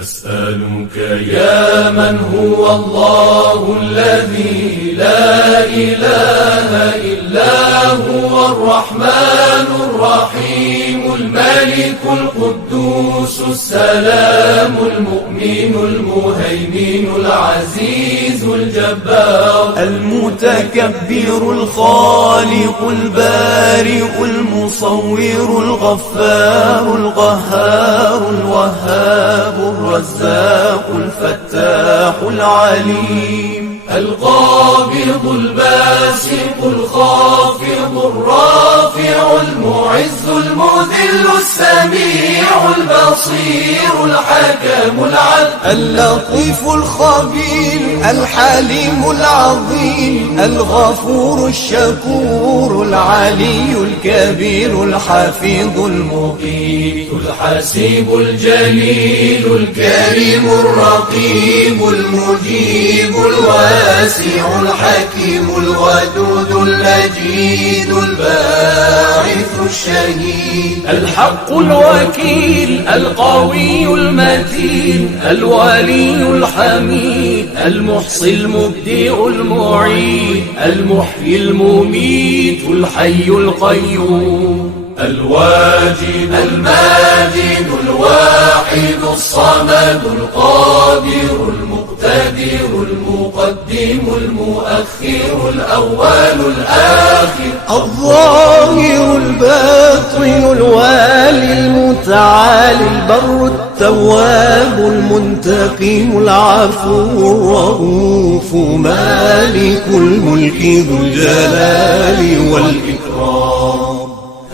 نسألك يا من هو الله الذي لا إله إلا هو الرحمن الرحيم الملك القدوس السلام المؤمن المهيمن العزيز الجبار المتكبر الخالق البارئ المصور الغفار القهار الوهاب الرزاق الفتاح العليم القابض الباسط الخافض الرافع المعز المذل السميع البصير الحكم العدل اللطيف الخبير الحليم العظيم الغفور الشكور العلي الكبير الحفيظ المقيت الحسيب الجليل الكريم الرقيب المجيب الواسع الحكيم الودود المجيد الباعث الشهيد الحق الوكيل القوي المتين الولي الحميد المحصي المبدئ المعيد المحيي المميت الحي القيوم الواجد الماجد الواحد الصمد القادر المقتدر المقدم المؤخر الأول الآخر الظاهر الباطن الوالي المتعالي البر التواب المنتقم العفو الرؤوف مالك الملك ذو الجلال والإكرام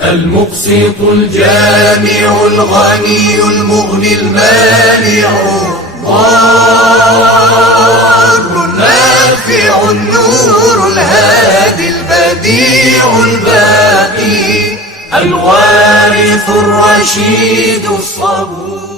المقسط الجامع الغني المغني المانع الضار النافع النور الهادي البديع الباقي الوارث الرشيد الصبور